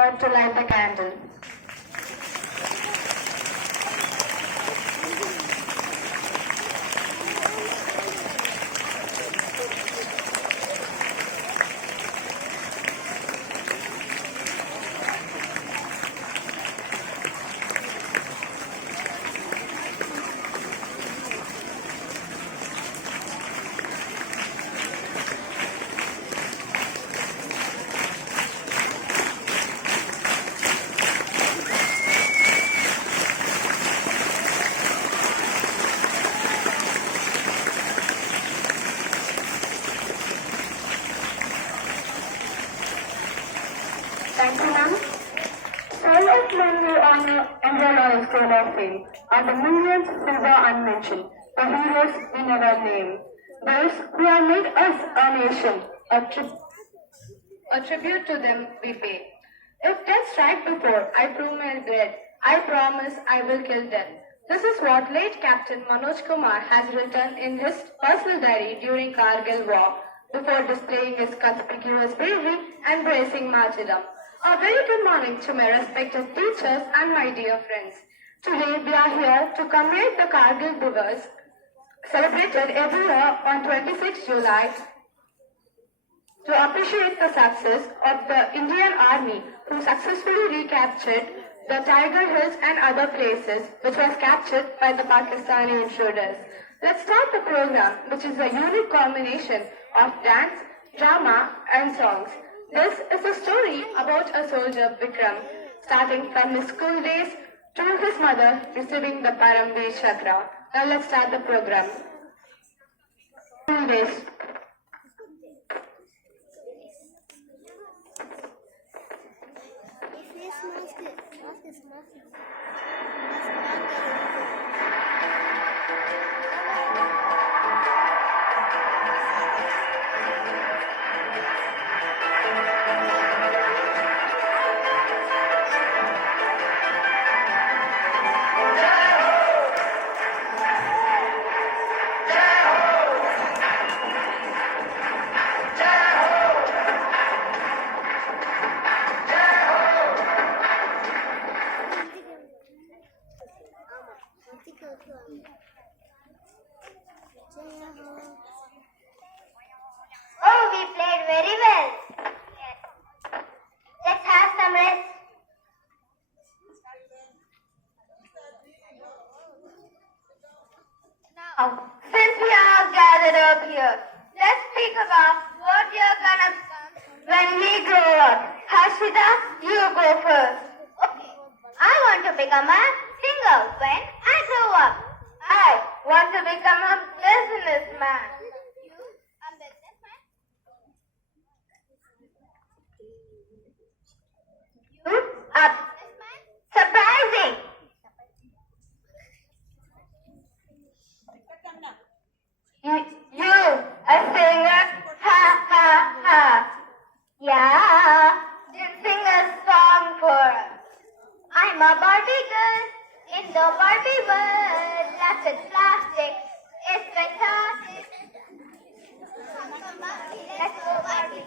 here to light the candle. Thank you, ma'am. Service men we honor and on a scale of fame are the millions who were unmentioned, the heroes we never name, those who have made us a nation. A tribute to them we pay. If death strike before I prove my regret, I promise I will kill them. This is what late Captain Manoj Kumar has written in his personal diary during Kargil War, before displaying his conspicuous bravery and bracing martyrdom. A very good morning to my respected teachers and my dear friends. Today we are here to commemorate the Kargil Divas, celebrated every year on 26 July, to appreciate the success of the Indian Army, who successfully recaptured the Tiger Hills and other places which was captured by the Pakistani intruders. Let's start the program, which is a unique combination of dance, drama and songs. This is a story about a soldier, Vikram, starting from his school days to his mother receiving the Paramveer Chakra. Now let's start the program. School days. Oh, we played very well. Yes. Let's have some rest. Now, since we are gathered up here, let's speak about what you're gonna become when we grow up. Harshita, you go first. Okay. I want to become a singer when I grow up. I want to become a businessman. You, a businessman? You, a businessman? Surprising! You, a singer? Ha ha ha! Yeah, then sing a song for us. I'm a Barbie girl in the Barbie world. Lots of plastic, it's fantastic. Let's go Barbie.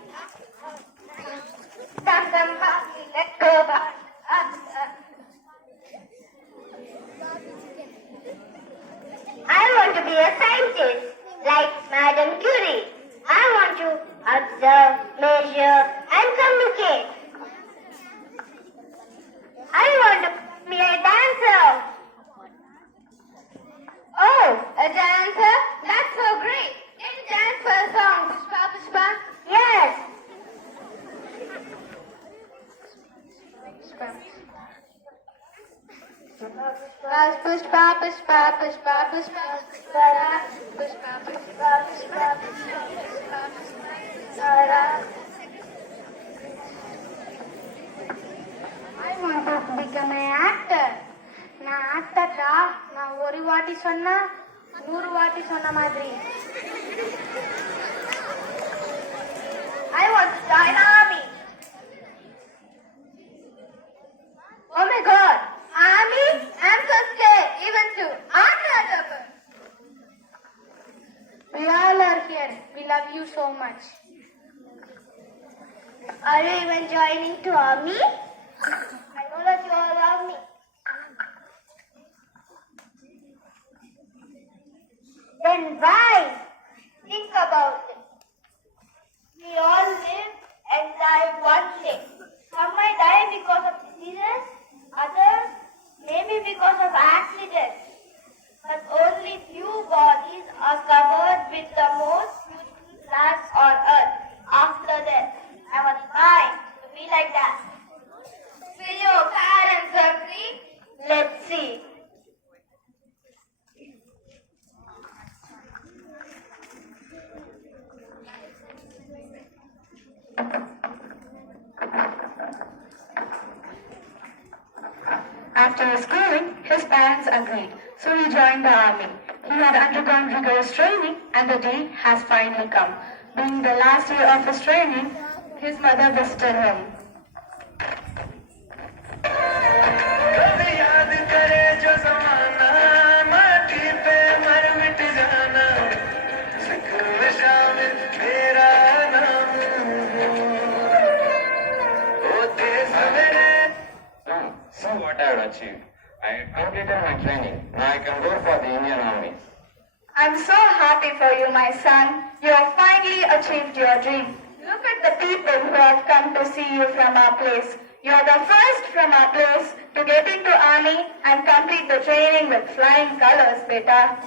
Come Barbie, let's go Barbie. I want to be a scientist, like Madame Curie. I want to observe, measure, and communicate. I want to be a dancer. Oh, a dancer? That's so great. Can you dance for a song, Pushpa Pushpa? Yes. Pushpa Pushpa Pushpa Pushpa Pushpa Pushpa Pushpa Pushpa I want to become an actor. நான் ஆக்டர்டா. நான் ஒரு வாட்டி சொன்னா 100 வாட்டி சொன்ன மாதிரி. I want to join army. Oh my God, army? I'm so scared, even to army. We all are here. We love you so much. Are you even joining to army? Then why? Think about it. We all live and die one day. Some might die because of diseases, others maybe because of accidents. But only few bodies are covered with the most beautiful plants on earth after death. I was mine to be like that. Will your parents agree? Let's see. After his schooling, his parents agreed, so he joined the army. He had undergone rigorous training, and the day has finally come. Being the last year of his training, his mother visited him. See what I have achieved. I completed my training. Now I can go for the Indian Army. I'm so happy for you, my son. You have finally achieved your dream. Look at the people who have come to see you from our place. You are the first from our place to get into army and complete the training with flying colors, beta.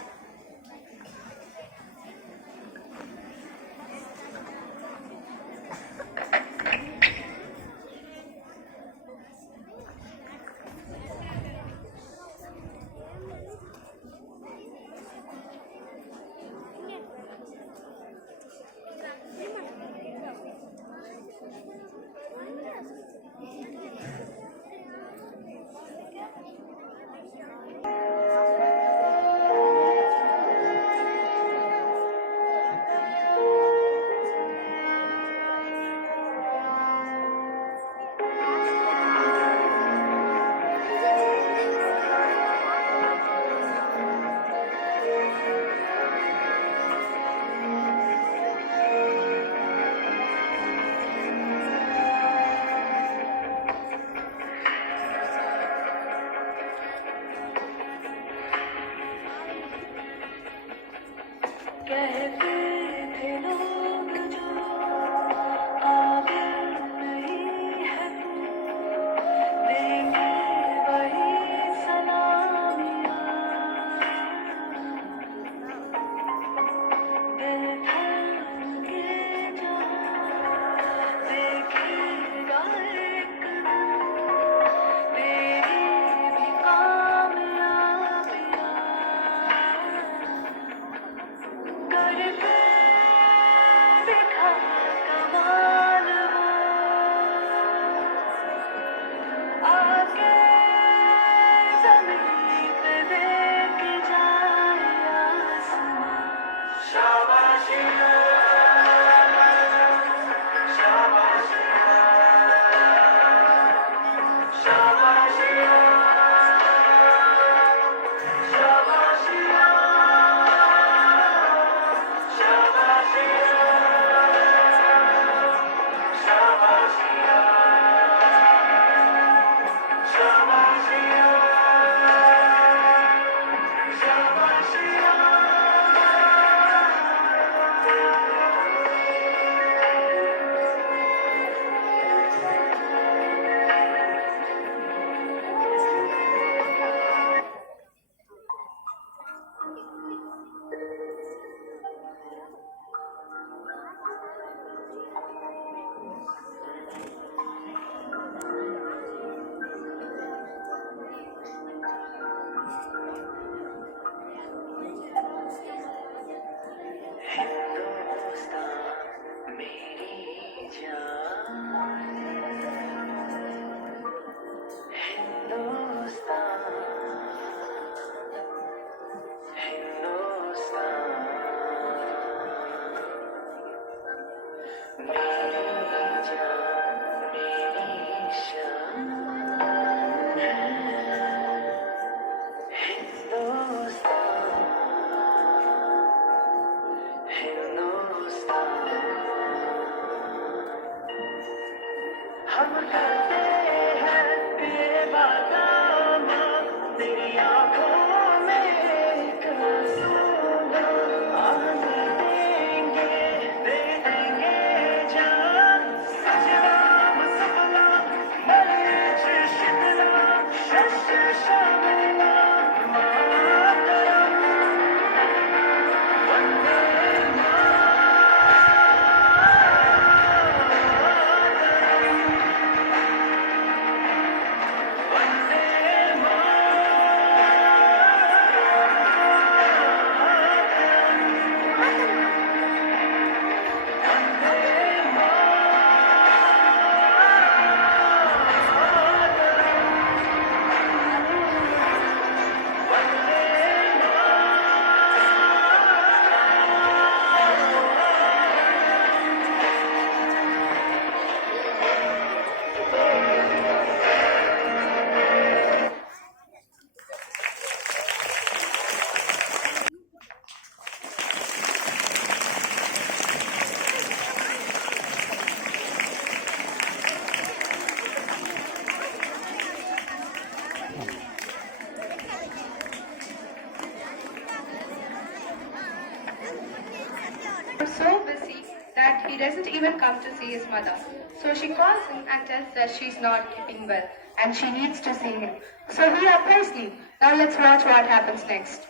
He's so busy that he doesn't even come to see his mother. So she calls him and tells that she's not keeping well and she needs to see him. So he applies leave. Now let's watch what happens next.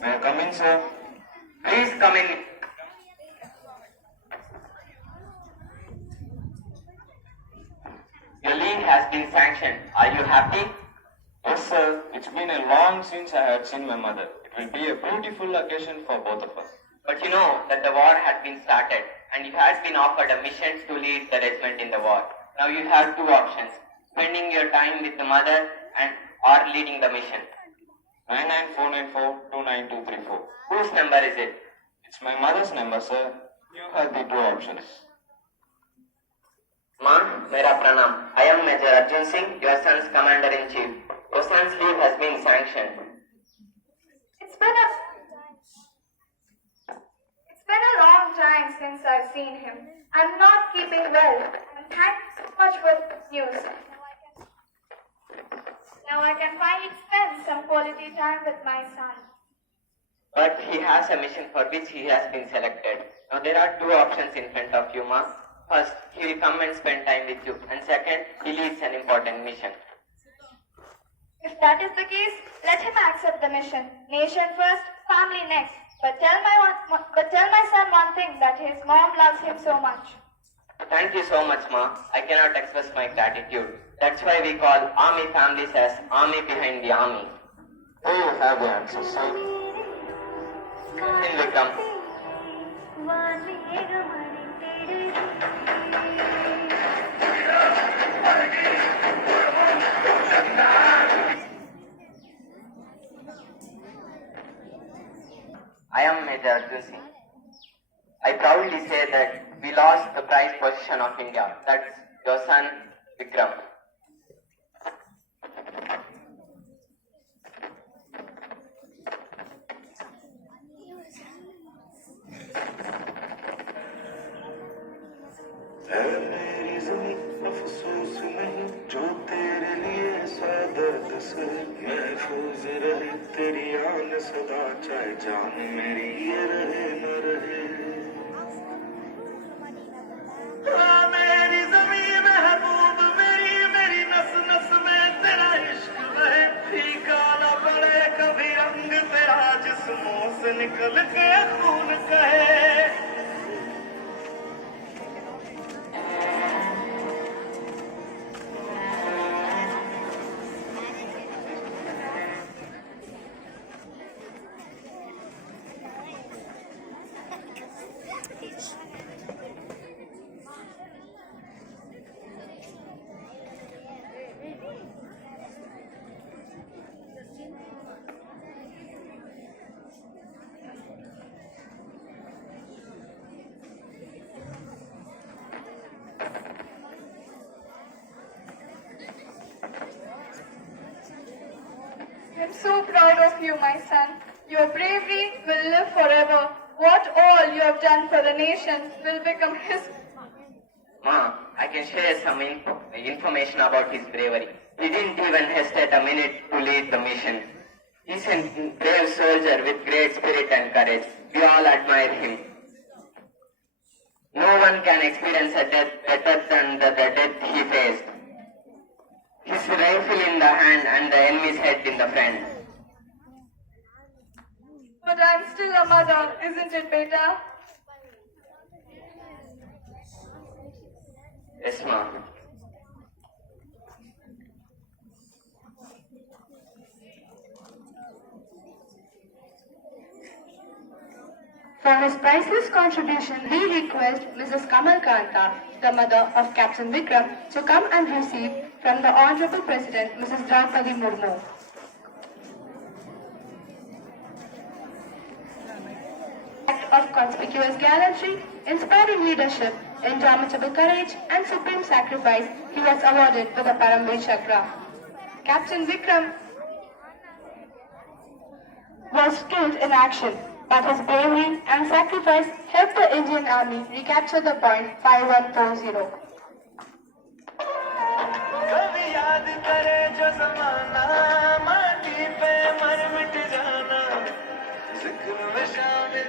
May I come in, sir? Please come in. Your leave has been sanctioned. Are you happy? Yes, sir. It's been a long since I had seen my mother. It will be a beautiful occasion for both of us. But you know that the war had been started and you had been offered a mission to lead the regiment in the war. Now you have two options, spending your time with the mother and or leading the mission. 99494-29234. Whose number is it? It's my mother's number, sir. You have the two options. Ma, mera pranam. I am Major Arjun Singh, your son's commander-in-chief. Your son's leave has been sanctioned. It's been a long time since I've seen him. I'm not keeping well. And thanks so much for the news. Now I can finally spend some quality time with my son. But he has a mission for which he has been selected. Now there are two options in front of you, Ma. First, he will come and spend time with you. And second, he leads an important mission. If that is the case, let him accept the mission. Nation first, family next. But tell my son one thing, that his mom loves him so much. Thank you so much, Ma. I cannot express my gratitude. That's why we call army families as army behind the army. There you have the answer, sir. In Vikram. I am Major Arjun Singh. I proudly say that we lost the prized position of India. That's your son, Vikram. है मेरी ज़मीं अफसोस नहीं जो तेरे लिए सादत से महफूज रहे तेरी आन सदा चाहे जान मेरी ये रहे न रहे हाँ मेरी ज़मीं महबूब मेरी नस नस में तेरा इश्क रहे फीका न पड़े कभी रंग तेरा जिस्मों से निकल के खून कहे I'm so proud of you, my son. Your bravery will live forever. What all you have done for the nation will become history. Ma, I can share some information about his bravery. He didn't even hesitate a minute to lead the mission. He's a brave soldier with great spirit and courage. We all admire him. No one can experience a death better than the death he faced. His rifle in the hand and the enemy's head in the front. But I'm still a mother, isn't it, beta? Yes, ma. For his priceless contribution, we request Mrs. Kamal Kanta, the mother of Captain Vikram, to come and receive from the Honorable President, Mrs. Draupadi Murmu. Act of conspicuous gallantry, inspiring leadership, indomitable courage, and supreme sacrifice, he was awarded with the Paramveer Chakra. Captain Vikram was killed in action, but his bravery and sacrifice helped the Indian Army recapture the point 5140. कभी याद करे जो ज़माना माटी पे मर मिट जाना जिक्र में शामिल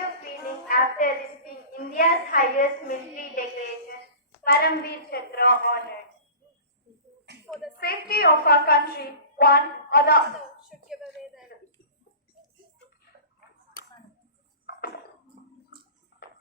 you feeling after receiving India's highest military decoration, Paramveer Chakra honored? For the safety of our country, one or the other should give away their lives.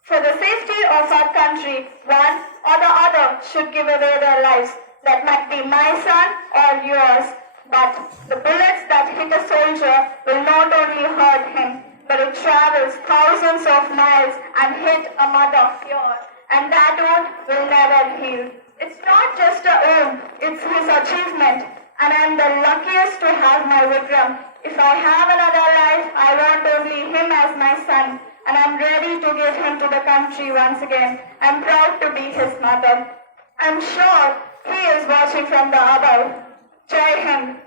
For the safety of our country, one or the other should give away their lives. That might be my son or yours. But the bullets that hit a soldier will not only hurt him, but it travels thousands of miles and hit a mother here. And that wound will never heal. It's not just a wound, it's his achievement. And I'm the luckiest to have my Vikram. If I have another life, I want only him as my son. And I'm ready to give him to the country once again. I'm proud to be his mother. I'm sure he is watching from the above. Jai Hind.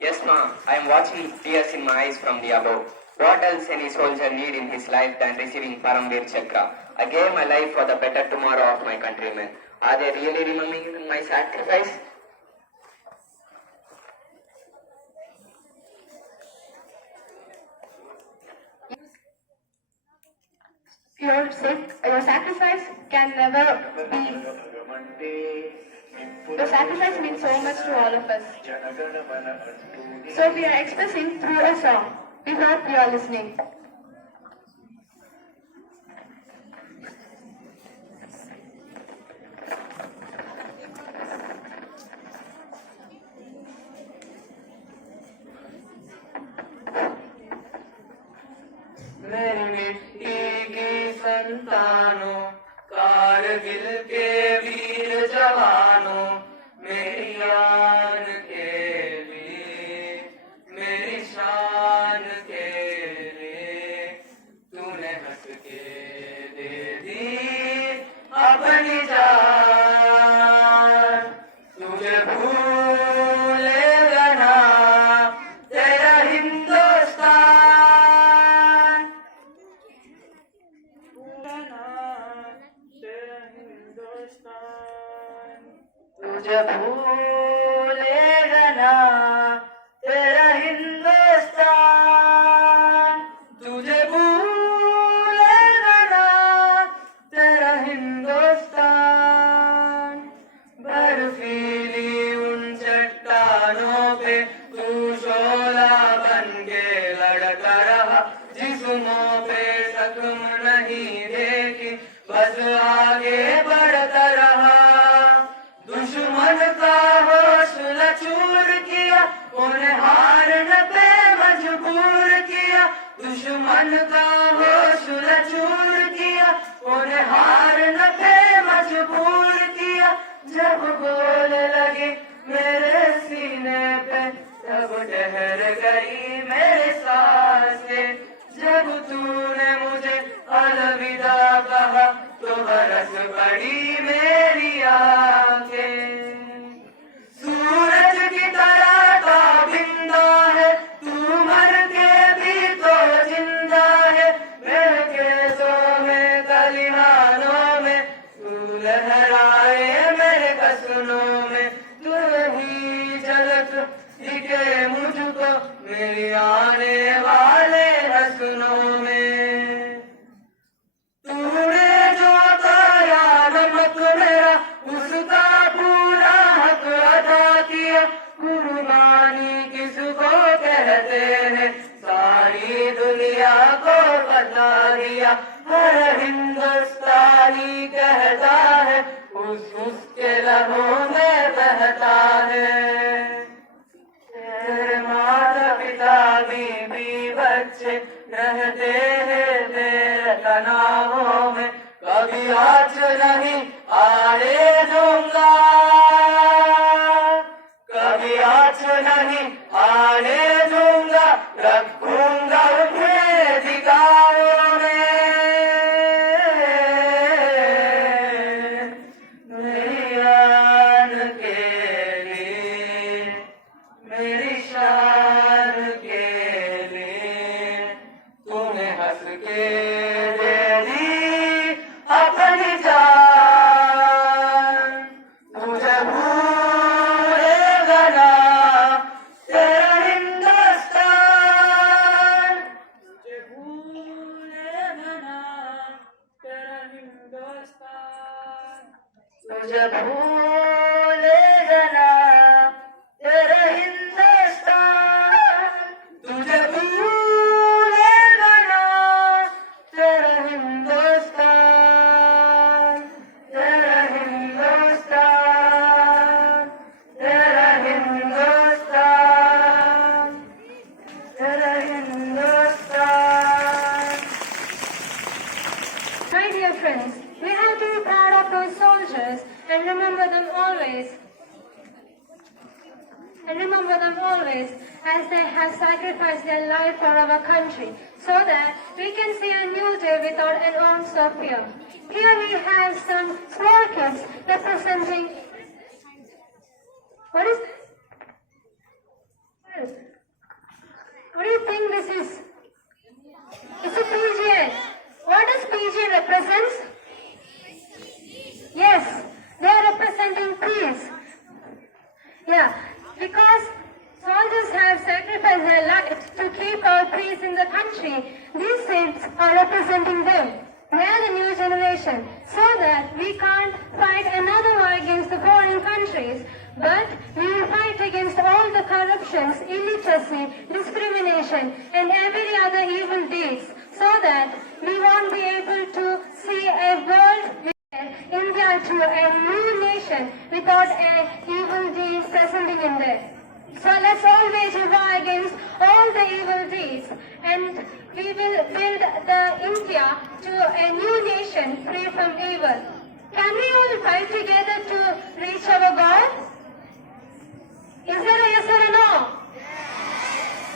Yes, ma. I am watching tears in my eyes from the above. What else any soldier need in his life than receiving Paramveer Chakra? I gave my life for the better tomorrow of my countrymen. Are they really remembering my sacrifice? Your sacrifice can never be. Your sacrifice means so much to all of us. So we are expressing through a song. We hope you are listening. मेरी मिट्टी की संतानों, कारगिल के वीर जवानों, मेरी आन के लिए, मेरी शान के लिए, तूने हंस के दे दी अपनी जान, तुझे भूलेगा ना तेरा हिंदुस्तान, तुझे भूलेगा ना तेरा हिंदुस्तान, तुझे भूलेगा ना तेरा हिंदुस्तान। बर्फीली उन चट्टानों पे तू शोला बन के लड़ता रहा, जिस्मों पे जख्म नहीं देखी, बस आगे बढ़ता रहा। दुश्मन का हौसला चूर किया, उन्हें हारने पे मजबूर किया। दुश्मन का हौसला चूर किया, उन्हें हारने पे मजबूर किया। जब गोले लगी मेरे सीने पे, तब ठहर गई मेरे सांसें। जब तूने मुझे अलविदा कहा, तो बरस पड़ी मेरी आंखें। सूरज की तरह ताबिंदा है तू, मर के भी तो जिंदा है। मेरे केसों में कलिहानों में तू लहराए, मेरे कसनों में तू ही झलक दिखे मुझको मेरी आने वाले हसनों में। तूने जो ताया नमक मेरा, उसका पूरा हक अदा किया। कुर्बानी किसको कहते हैं, सारी दुनिया को बता दिया। हर हिंदुस्तानी कहता है, उसके लबों में बहता है। तेरे माता पिता बीबी बच्चे रहते हैं तेरे तनावों में, कभी आज नहीं आने दूंगा, कभी आज नहीं आने दूंगा। रखूंगा उन्हें अधिकारों में, मेरी आन के लिए, मेरी शान के लिए, तूने हंस के दे दी अपनी जान। तुझे भूलेगा ना तेरा as they have sacrificed their life for our country, so that we can see a new day without an ounce of fear. Here we have some small kids representing. What is this? What do you think this is? It's a PGN. What does PGN represent? Yes, they are representing peace. Yeah, because soldiers have sacrificed their lives to keep our peace in the country. These kids are representing them. They are the new generation, so that we can't fight another war against the foreign countries, but we will fight against all the corruptions, illiteracy, discrimination, and every other evil deeds, so that we won't be able to see a world where India to a new nation without a evil deeds presenting in there. So let's all wage a war against all the evil deeds, and we will build the India to a new nation free from evil. Can we all fight together to reach our goal? Is there a yes or a no?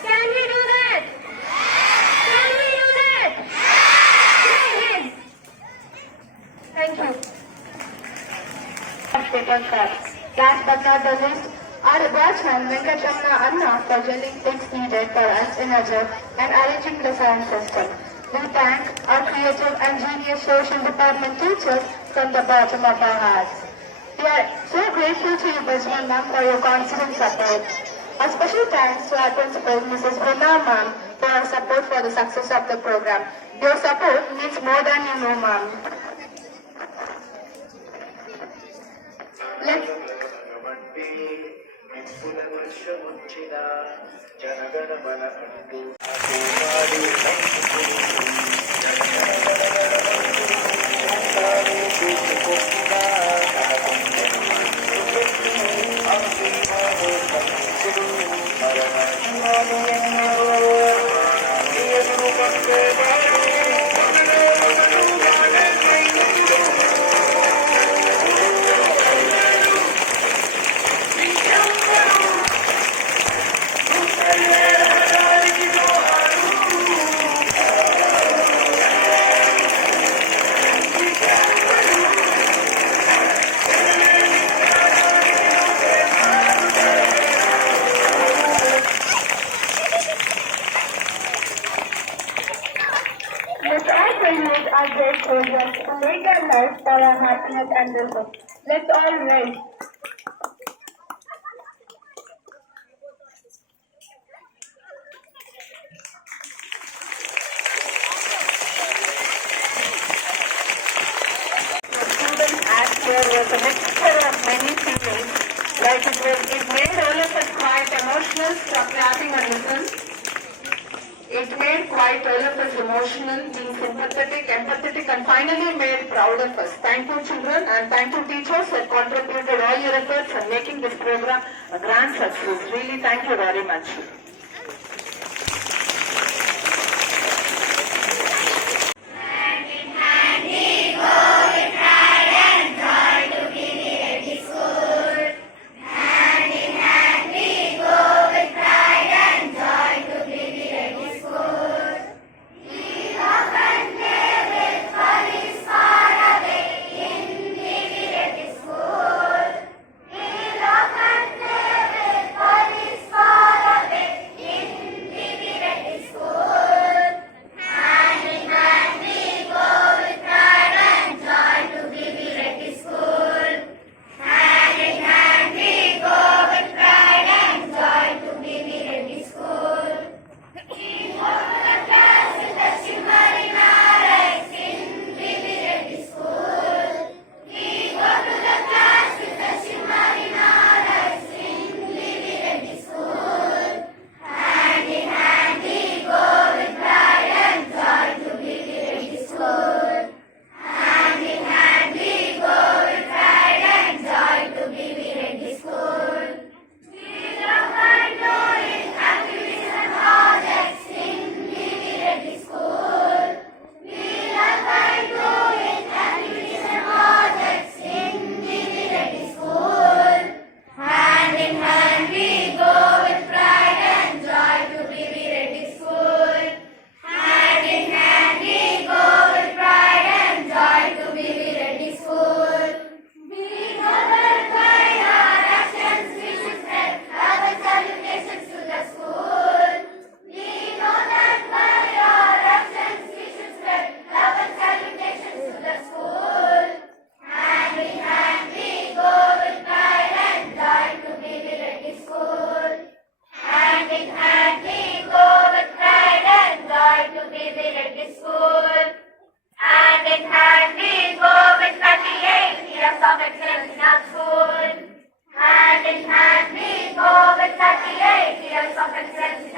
Can we do that? Can we do that? Yes. Thank you. Paper cuts. Last but not the least, our watchman Venkatramana Anna for gelling things needed for us in Ajab and arranging the sound system. We thank our creative and genius social department teachers from the bottom of our hearts. We are so grateful to you, Bajman ma'am, for your constant support. A special thanks to our principal, Mrs. Bina ma'am, for her support for the success of the program. Your support means more than you know, ma'am. Let's our great soldiers to make their lives for our happiness and welfare. Let's all raise. The students' act here was a mixture of many feelings, like it made all of us quite emotional, stop clapping and listen. It made quite all of us emotional, being sympathetic, empathetic, and finally made proud of us. Thank you, children, and thank you, teachers, that contributed all your efforts in making this program a grand success. Really, thank you very much. at school. Hand in hand we go with 38 years of excellence.